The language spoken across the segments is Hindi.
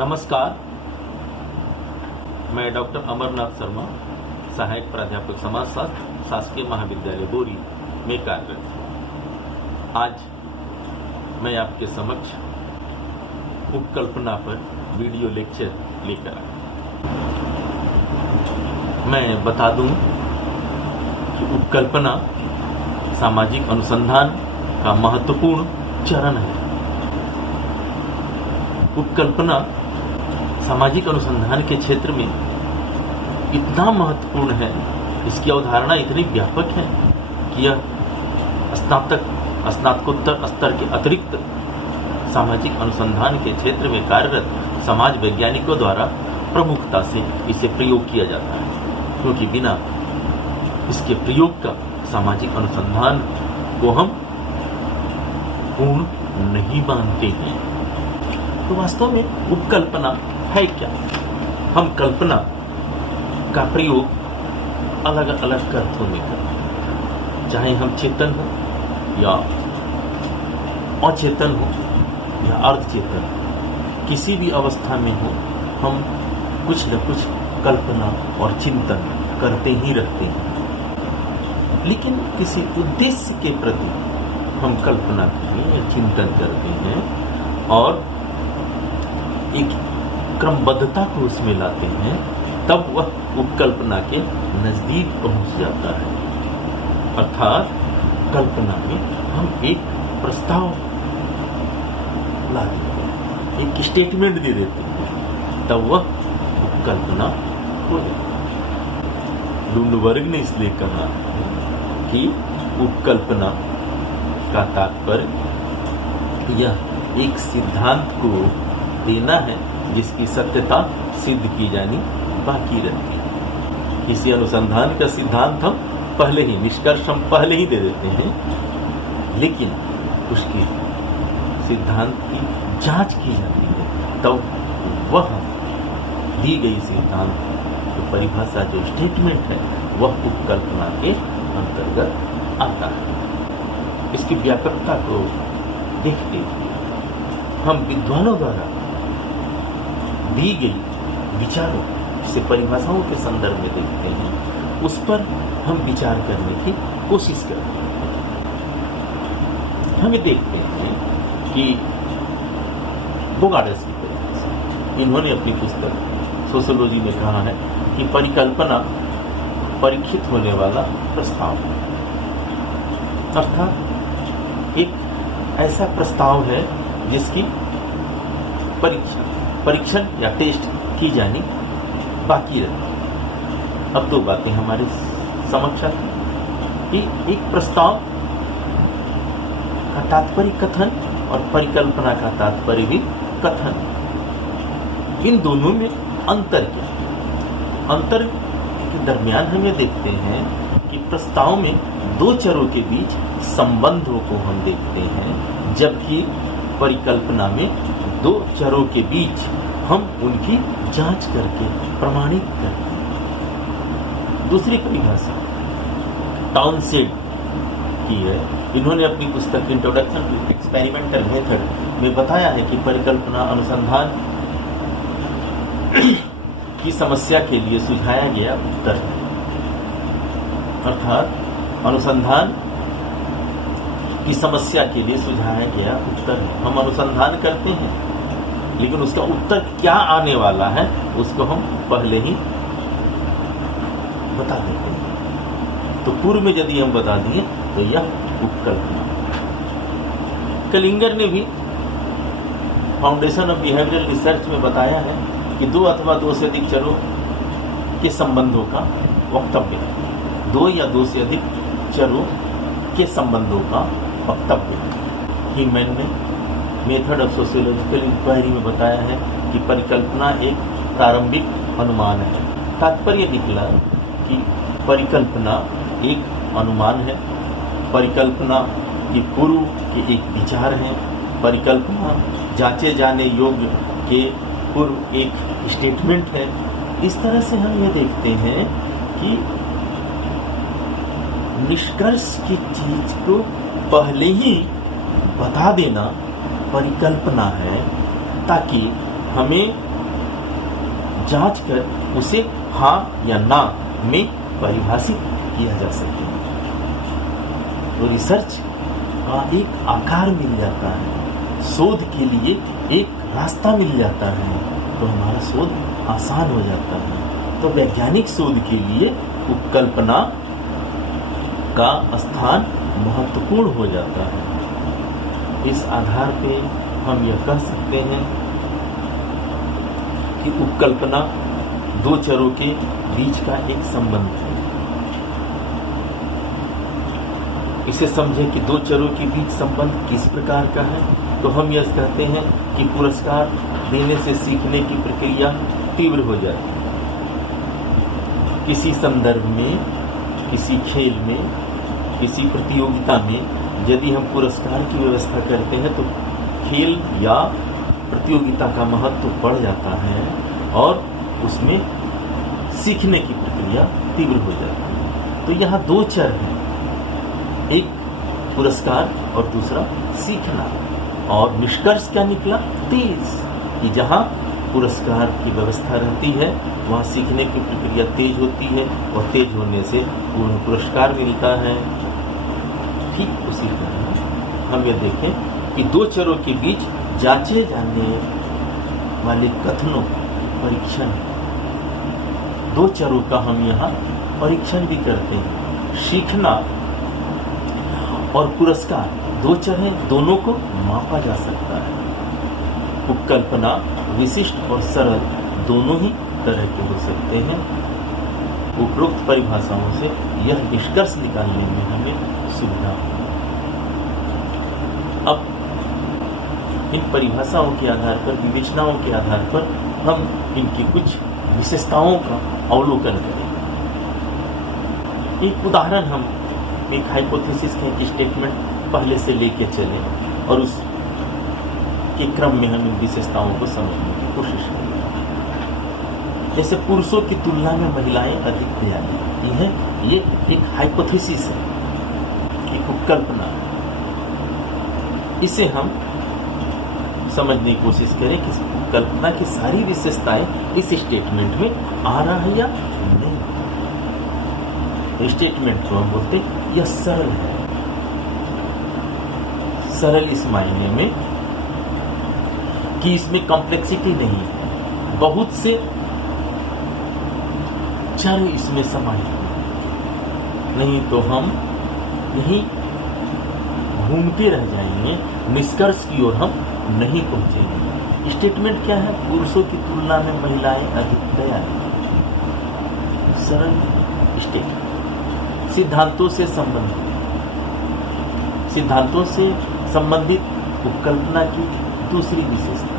नमस्कार, मैं डॉक्टर अमरनाथ शर्मा, सहायक प्राध्यापक समाजशास्त्र, शासकीय महाविद्यालय बोरी में कार्यरत हूँ। आज मैं आपके समक्ष उपकल्पना पर वीडियो लेक्चर लेकर आया। मैं बता दूं कि उपकल्पना सामाजिक अनुसंधान का महत्वपूर्ण चरण है। उपकल्पना सामाजिक अनुसंधान के क्षेत्र में इतना महत्वपूर्ण है, इसकी अवधारणा इतनी व्यापक है कि यह स्नातकोत्तर स्तर के अतिरिक्त सामाजिक अनुसंधान के क्षेत्र में कार्यरत समाज वैज्ञानिकों द्वारा प्रमुखता से इसे प्रयोग किया जाता है, क्योंकि बिना इसके प्रयोग का सामाजिक अनुसंधान को हम पूर्ण नहीं मानते हैं। तो वास्तव में उपकल्पना है क्या? हम कल्पना का प्रयोग अलग अलग अर्थों में करते हैं, चाहे हम चेतन हो या अचेतन हो या अर्धचेतन हो, किसी भी अवस्था में हो, हम कुछ न कुछ कल्पना और चिंतन करते ही रहते हैं। लेकिन किसी उद्देश्य के प्रति हम कल्पना करते या चिंतन करते हैं और एक क्रमबद्धता को उसमें लाते हैं, तब वह उपकल्पना के नजदीक पहुंच जाता है। अर्थात कल्पना में हम एक प्रस्ताव ला देते हैं, एक स्टेटमेंट दे देते हैं, तब वह उपकल्पना हो जाती है। लुंडबर्ग ने इसलिए कहा कि उपकल्पना का तात्पर्य यह एक सिद्धांत को देना है जिसकी सत्यता सिद्ध की जानी बाकी रहती है। किसी अनुसंधान का सिद्धांत हम पहले ही, निष्कर्ष हम पहले ही दे देते हैं, लेकिन उसकी सिद्धांत की जांच की जाती है, तब वह दी गई सिद्धांत की परिभाषा, जो स्टेटमेंट है, वह उपकल्पना के अंतर्गत आता है। इसकी व्यापकता को देखते हुए हम विद्वानों द्वारा दी गई विचारों से परिभाषाओं के संदर्भ में देखते हैं, उस पर हम विचार करने की कोशिश करते हैं। हमें देखते हैं कि बोगार्ड्स की परिभाषा, इन्होंने अपनी पुस्तक सोशियोलॉजी में कहा है कि परिकल्पना परीक्षित होने वाला प्रस्ताव, अर्थात एक ऐसा प्रस्ताव है जिसकी परीक्षण या टेस्ट की जानी बाकी रहती। अब दो बातें हमारे समक्ष आती कि एक प्रस्ताव का तात्पर्य कथन और परिकल्पना का तात्पर्य भी कथन। इन दोनों में अंतर क्या? अंतर के दरमियान हम ये देखते हैं कि प्रस्ताव में दो चरों के बीच संबंधों को हम देखते हैं, जबकि परिकल्पना में दो चरों के बीच हम उनकी जांच करके प्रमाणित करते हैं। दूसरी परिभाषा टाउनसेंड की है। इन्होंने अपनी पुस्तक इंट्रोडक्शन टू एक्सपेरिमेंटल मेथड में बताया है कि परिकल्पना अनुसंधान की समस्या के लिए सुझाया गया उत्तर है। अर्थात अनुसंधान की समस्या के लिए सुझाया गया उत्तर है। हम अनुसंधान करते हैं, लेकिन उसका उत्तर क्या आने वाला है उसको हम पहले ही बता देते हैं। तो पूर्व में यदि हम बता दिए तो यह उपकल्पना। कलिंगर ने भी फाउंडेशन ऑफ बिहेवियरल रिसर्च में बताया है कि दो अथवा दो से अधिक चरों के संबंधों का वक्तव्य है। दो या दो से अधिक चरों के संबंधों का वक्तव्य है। हीमैन ने मेथड ऑफ सोशियोलॉजिकल इंक्वायरी में बताया है कि परिकल्पना एक प्रारंभिक अनुमान है। तात्पर्य निकला कि परिकल्पना एक अनुमान है, परिकल्पना की पूर्व के एक विचार है, परिकल्पना जांचे जाने योग्य के पूर्व एक स्टेटमेंट है। इस तरह से हम ये देखते हैं कि निष्कर्ष की चीज को पहले ही बता देना परिकल्पना है, ताकि हमें जांच कर उसे हाँ या ना में परिभाषित किया जा सके। तो रिसर्च का एक आकार मिल जाता है, शोध के लिए एक रास्ता मिल जाता है, तो हमारा शोध आसान हो जाता है। तो वैज्ञानिक शोध के लिए उपकल्पना का स्थान महत्वपूर्ण हो जाता है। इस आधार पे हम यह कह सकते हैं कि उपकल्पना दो चरों के बीच का एक संबंध है। इसे समझें कि दो चरों के बीच संबंध किस प्रकार का है, तो हम यह कहते हैं कि पुरस्कार देने से सीखने की प्रक्रिया तीव्र हो जाती है। किसी संदर्भ में, किसी खेल में, किसी प्रतियोगिता में यदि हम पुरस्कार की व्यवस्था करते हैं तो खेल या प्रतियोगिता का महत्व बढ़ जाता है और उसमें सीखने की प्रक्रिया तीव्र हो जाती है। तो यहाँ दो चर हैं, एक पुरस्कार और दूसरा सीखना। और निष्कर्ष क्या निकला? तेज, कि जहाँ पुरस्कार की व्यवस्था रहती है वहाँ सीखने की प्रक्रिया तेज होती है और तेज होने से पुरस्कार मिलता है। ठीक उसी तरह हम ये देखें कि दो चरों के बीच जांचे जाने वाले कथनों परीक्षण, दो चरों का हम यहाँ परीक्षण भी करते हैं। सीखना और पुरस्कार दो चर हैं, दोनों को मापा जा सकता है। उपकल्पना विशिष्ट और सरल दोनों ही तरह के हो सकते हैं। उपरोक्त परिभाषाओं से यह निष्कर्ष निकालने में हमें सुविधा हो। अब इन परिभाषाओं के आधार पर, विवेचनाओं के आधार पर हम इनकी कुछ विशेषताओं का अवलोकन करें। एक उदाहरण, हम एक हाइपोथेसिस का एक स्टेटमेंट पहले से लेके चले और उस के क्रम में हम इन विशेषताओं को समझने की कोशिश करें। जैसे पुरुषों की तुलना में महिलाएं अधिक दयालु होती हैं, ये एक हाइपोथेसिस है, एक उपकल्पना। इसे हम समझने की कोशिश करें कि कल्पना की सारी विशेषताएं इस स्टेटमेंट में आ रहा है या नहीं। स्टेटमेंट को हम बोलते हैं यह सरल है। सरल इस मायने में कि इसमें कॉम्प्लेक्सिटी नहीं है, बहुत से चर इसमें समाहित नहीं, तो हम यहीं घूमते रह जाएंगे, निष्कर्ष की ओर हम नहीं पहुंचेंगे। स्टेटमेंट क्या है? पुरुषों की तुलना में महिलाएं अधिक दयालु। सरल स्टेटमेंट। सिद्धांतों से संबंधित उपकल्पना की दूसरी विशेषता।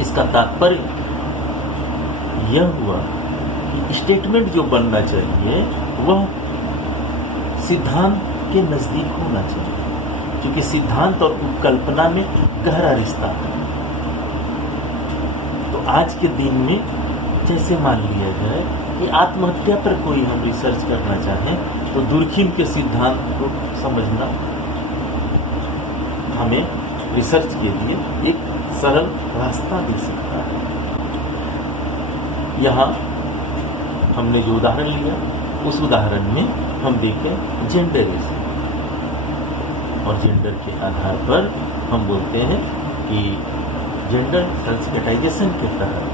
इसका तात्पर्य यह हुआ कि स्टेटमेंट जो बनना चाहिए वह सिद्धांत के नजदीक होना चाहिए, क्योंकि सिद्धांत और उपकल्पना में गहरा रिश्ता है। तो आज के दिन में जैसे मान लिया जाए कि आत्महत्या पर कोई हम रिसर्च करना चाहें तो दुर्खिम के सिद्धांत को समझना हमें रिसर्च के लिए एक सरल रास्ता दे सकता है। यहाँ हमने जो उदाहरण लिया उस उदाहरण में हम देखें जेंडरिज्म, और जेंडर के आधार पर हम बोलते हैं कि जेंडर सेंसिटाइजेशन के तहत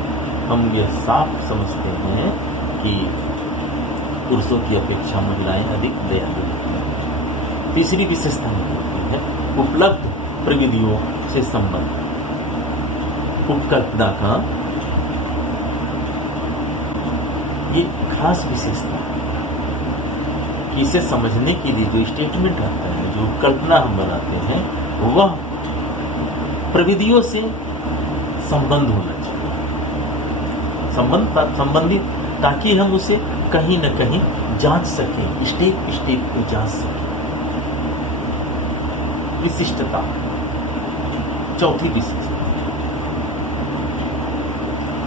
हम ये साफ समझते हैं कि पुरुषों की अपेक्षा महिलाएं अधिक दयालु हैं। तीसरी विशेषता निकलती है उपलब्ध प्रविधियों से संबंध। उपकल्पना का ये खास विशेषता है कि इसे समझने के लिए जो स्टेटमेंट आता है, जो कल्पना हम बनाते हैं, वह प्रविधियों से संबंध होना चाहिए, संबंधित, ताकि हम उसे कहीं न कहीं जांच सकें, स्टेप स्टेप पे जांच सकें। विशिष्टता, चौथी विशेषता,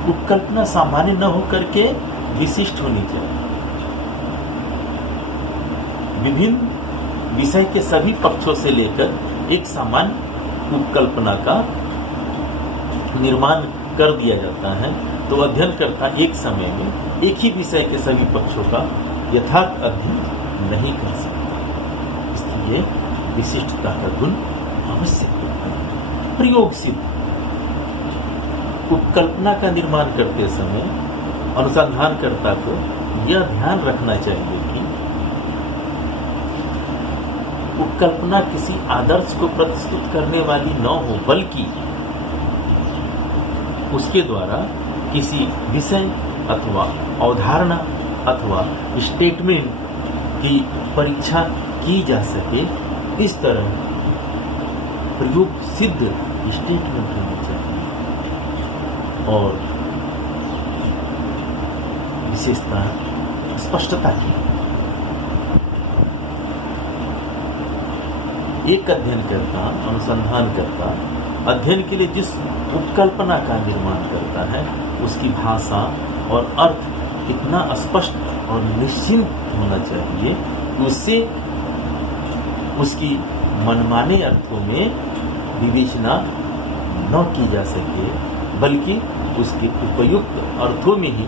उपकल्पना सामान्य न होकर के विशिष्ट होनी चाहिए। विभिन्न विषय के सभी पक्षों से लेकर एक सामान्य उपकल्पना का निर्माण कर दिया जाता है तो अध्ययनकर्ता एक समय में एक ही विषय के सभी पक्षों का यथार्थ अध्ययन नहीं कर सकता। इसलिए विशिष्टता का गुण आवश्यक होता है। प्रयोग सिद्ध उपकल्पना का निर्माण करते समय अनुसंधानकर्ता को यह ध्यान रखना चाहिए कि उपकल्पना किसी आदर्श को प्रस्तुत करने वाली न हो, बल्कि उसके द्वारा किसी विषय अथवा अवधारणा अथवा स्टेटमेंट की परीक्षा की जा सके। इस तरह प्रयोग सिद्ध स्टेटमेंट होना चाहिए और विशेषता स्पष्टता की। एक अध्ययनकर्ता अनुसंधानकर्ता अध्ययन के लिए जिस उपकल्पना का निर्माण करता है उसकी भाषा और अर्थ इतना स्पष्ट और निश्चित होना चाहिए कि उससे उसकी मनमाने अर्थों में विवेचना न की जा सके, बल्कि उसके उपयुक्त अर्थों में ही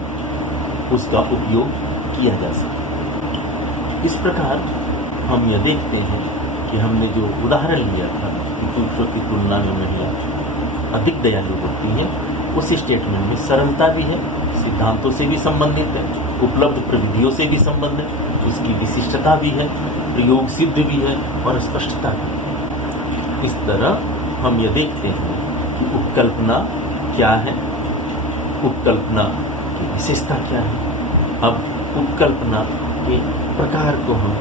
उसका उपयोग किया जा सके। इस प्रकार हम यह देखते हैं कि हमने जो उदाहरण लिया था कि पुरुषों की तुलना में महिला अधिक दयालु होती है, उस स्टेटमेंट में सरलता भी है, सिद्धांतों से भी संबंधित है, उपलब्ध प्रविधियों से भी संबंधित है, उसकी विशिष्टता भी है, प्रयोग सिद्ध भी है और स्पष्टता भी। इस तरह हम यह देखते हैं कि उपकल्पना क्या है, उपकल्पना की विशेषता क्या है। अब उपकल्पना के प्रकार को हम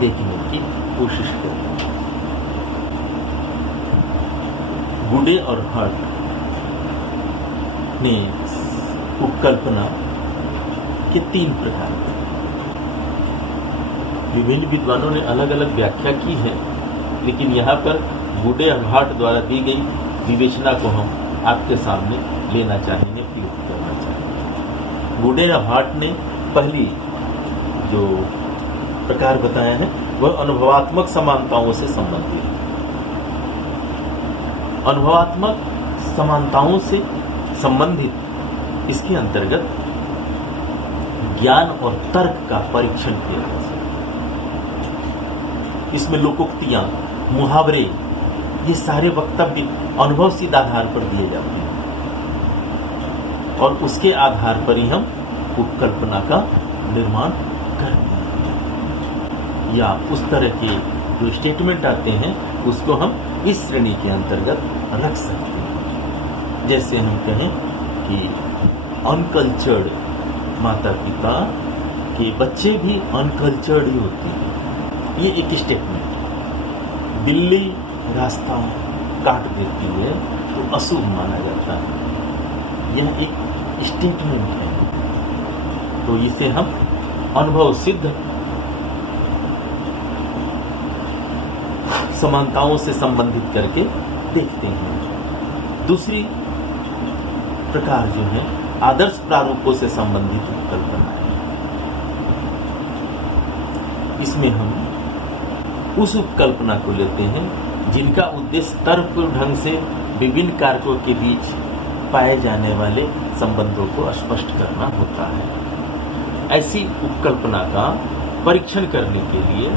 देखने की कोशिश करें। गुडे और हर्ट ने उपकल्पना के 3 प्रकार, विभिन्न विद्वानों ने अलग अलग व्याख्या की है, लेकिन यहाँ पर गुडे और हर्ट द्वारा दी गई विवेचना को हम आपके सामने लेना चाहेंगे, प्रयोग करना चाहेंगे। गुडे और हर्ट ने पहली जो प्रकार बताया है वह अनुभवात्मक समानताओं से संबंधित है। अनुभवात्मक समानताओं से संबंधित इसके अंतर्गत ज्ञान और तर्क का परीक्षण किया जा सकता है। इसमें लोकोक्तियां, मुहावरे, ये सारे वक्तव्य अनुभव सिद्ध आधार पर दिए जाते हैं और उसके आधार पर ही हम उपकल्पना का निर्माण करते हैं, या उस तरह के जो स्टेटमेंट आते हैं उसको हम इस श्रेणी के अंतर्गत रख सकते हैं। जैसे हम कहें कि अनकल्चर्ड माता पिता के बच्चे भी अनकल्चर्ड ही होते हैं, ये एक स्टेटमेंट। बिल्ली रास्ता काट देती है तो अशुभ माना जाता है, यह एक स्टेटमेंट है। तो इसे हम अनुभव सिद्ध समानताओं से संबंधित करके देखते हैं। दूसरी प्रकार जो है आदर्श प्रारूपों से संबंधित उपकल्पना है। इसमें हम उस उपकल्पना को लेते हैं जिनका उद्देश्य तर्कपूर्ण ढंग से विभिन्न कारकों के बीच पाए जाने वाले संबंधों को स्पष्ट करना होता है। ऐसी उपकल्पना का परीक्षण करने के लिए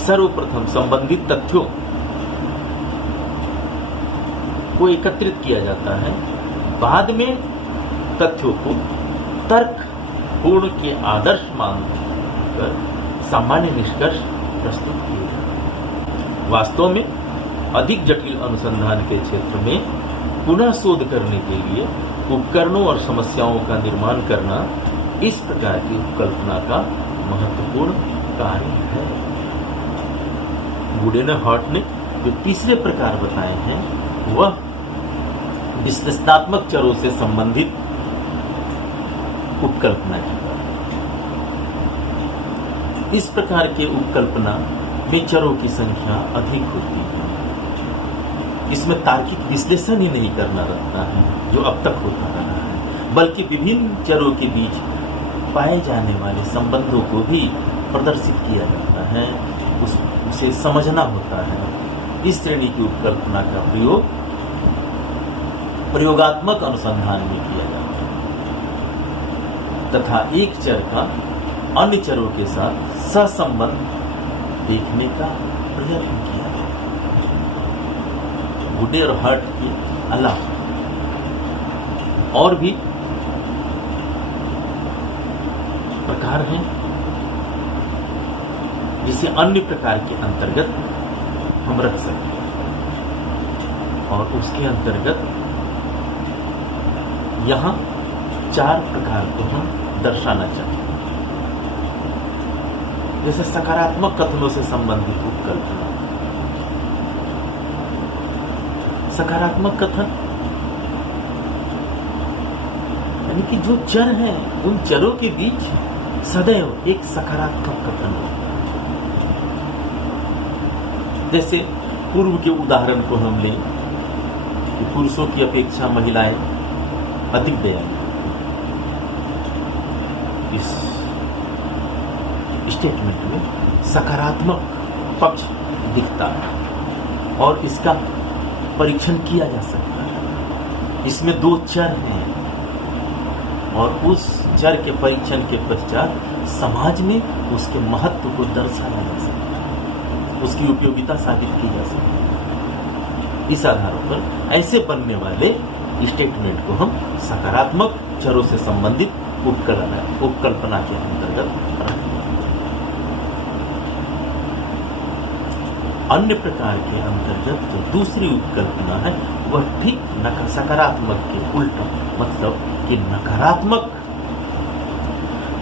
सर्वप्रथम संबंधित तथ्यों को एकत्रित किया जाता है, बाद में तथ्यों को तर्क पूर्ण के आदर्श मानकर सामान्य निष्कर्ष प्रस्तुत किए जाते हैं। वास्तव में अधिक जटिल अनुसंधान के क्षेत्र में पुनः शोध करने के लिए उपकरणों और समस्याओं का निर्माण करना इस प्रकार की उपकल्पना का महत्वपूर्ण कार्य है। गुडे और हर्ट ने जो तीसरे प्रकार बताए हैं वह विश्लेषणात्मक चरों से संबंधित उपकल्पना है। इस प्रकार के उपकल्पना में चरों की संख्या अधिक होती है। इसमें तार्किक विश्लेषण ही नहीं करना रहता है जो अब तक होता रहा है, बल्कि विभिन्न चरों के बीच पाए जाने वाले संबंधों को भी प्रदर्शित किया जाता है, उसे समझना होता है। इस श्रेणी की उपकल्पना का प्रयोग प्रयोगात्मक अनुसंधान में किया जाता है तथा एक चर का अन्य चरों के साथ सहसंबंध देखने का प्रयत्न किया जाता है। गुडे और हर्ट के अलावा और भी प्रकार हैं जिसे अन्य प्रकार के अंतर्गत हम रख सकते हैं और उसके अंतर्गत यहां 4 प्रकार को हम दर्शाना चाहते हैं। जैसे सकारात्मक कथनों से संबंधित उपकल्पना। सकारात्मक कथन यानी कि जो चर हैं उन चरों के बीच सदैव एक सकारात्मक कथन हो। जैसे पूर्व के उदाहरण को हम लें कि पुरुषों की अपेक्षा महिलाएं अधिक दयालु। इस स्टेटमेंट में सकारात्मक पक्ष दिखता है और इसका परीक्षण किया जा सकता है। इसमें 2 चर हैं और उस चर के परीक्षण के पश्चात समाज में उसके महत्व को दर्शाया जा सकता है, उसकी उपयोगिता साबित की जा सकती है। इस आधारों पर ऐसे बनने वाले स्टेटमेंट को हम सकारात्मक चरों से संबंधित उपकल्पना के अंतर्गत रखते हैं। अन्य प्रकार के अंतर्गत जो दूसरी उपकल्पना है वह ठीक सकारात्मक के उल्टा, मतलब कि नकारात्मक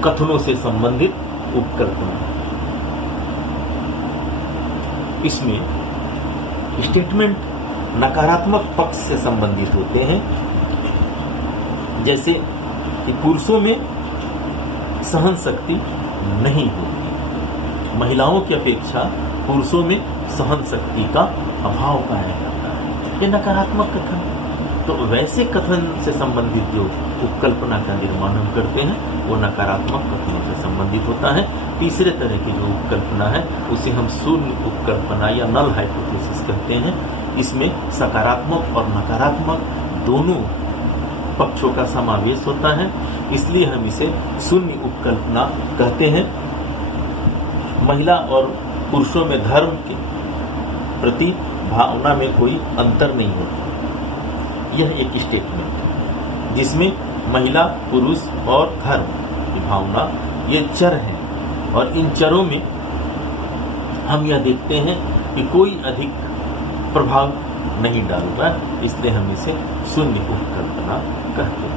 कथनों से संबंधित उपकल्पना है। इसमें स्टेटमेंट नकारात्मक पक्ष से संबंधित होते हैं, जैसे कि पुरुषों में सहन शक्ति नहीं होती, महिलाओं की अपेक्षा पुरुषों में सहन शक्ति का अभाव पाया जाता है। ये नकारात्मक कथन। तो वैसे कथन से संबंधित जो उपकल्पना का निर्माण हम करते हैं वो नकारात्मक कथनों से संबंधित होता है। तीसरे तरह की जो उपकल्पना है उसे हम शून्य उपकल्पना या नल हाइपोथेसिस कहते हैं। इसमें सकारात्मक और नकारात्मक दोनों पक्षों का समावेश होता है, इसलिए हम इसे शून्य उपकल्पना कहते हैं। महिला और पुरुषों में धर्म के प्रति भावना में कोई अंतर नहीं होता। यह एक स्टेटमेंट है जिसमें महिला, पुरुष और धर्म की भावना ये चर हैं और इन चरों में हम यह देखते हैं कि कोई अधिक प्रभाव नहीं डालता, इसलिए हम इसे शून्य उपकल्पना कहते हैं।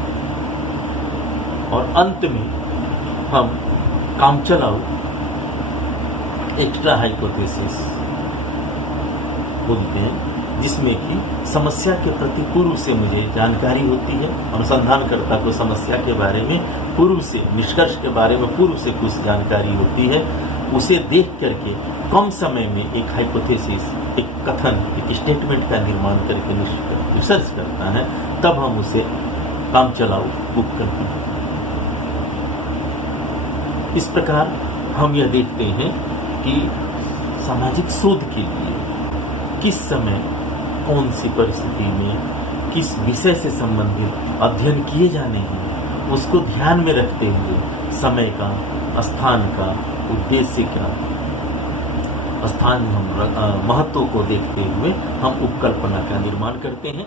और अंत में हम कामचलाउ एक्स्ट्रा हाइपोथेसिस बोलते हैं, जिसमें कि समस्या के प्रति पूर्व से मुझे जानकारी होती है। अनुसंधानकर्ता को समस्या के बारे में पूर्व से, निष्कर्ष के बारे में पूर्व से कुछ जानकारी होती है। उसे देख करके कम समय में एक हाइपोथेसिस, एक कथन, एक स्टेटमेंट का निर्माण करके रिसर्च करता है, तब हम उसे कामचलाउ उपकल्पना। इस प्रकार हम यह देखते हैं कि सामाजिक शोध के लिए किस समय, कौन सी परिस्थिति में, किस विषय से संबंधित अध्ययन किए जाने हैं, उसको ध्यान में रखते हुए समय का, स्थान का, उद्देश्य का, स्थान महत्व को देखते हुए हम उपकल्पना का निर्माण करते हैं।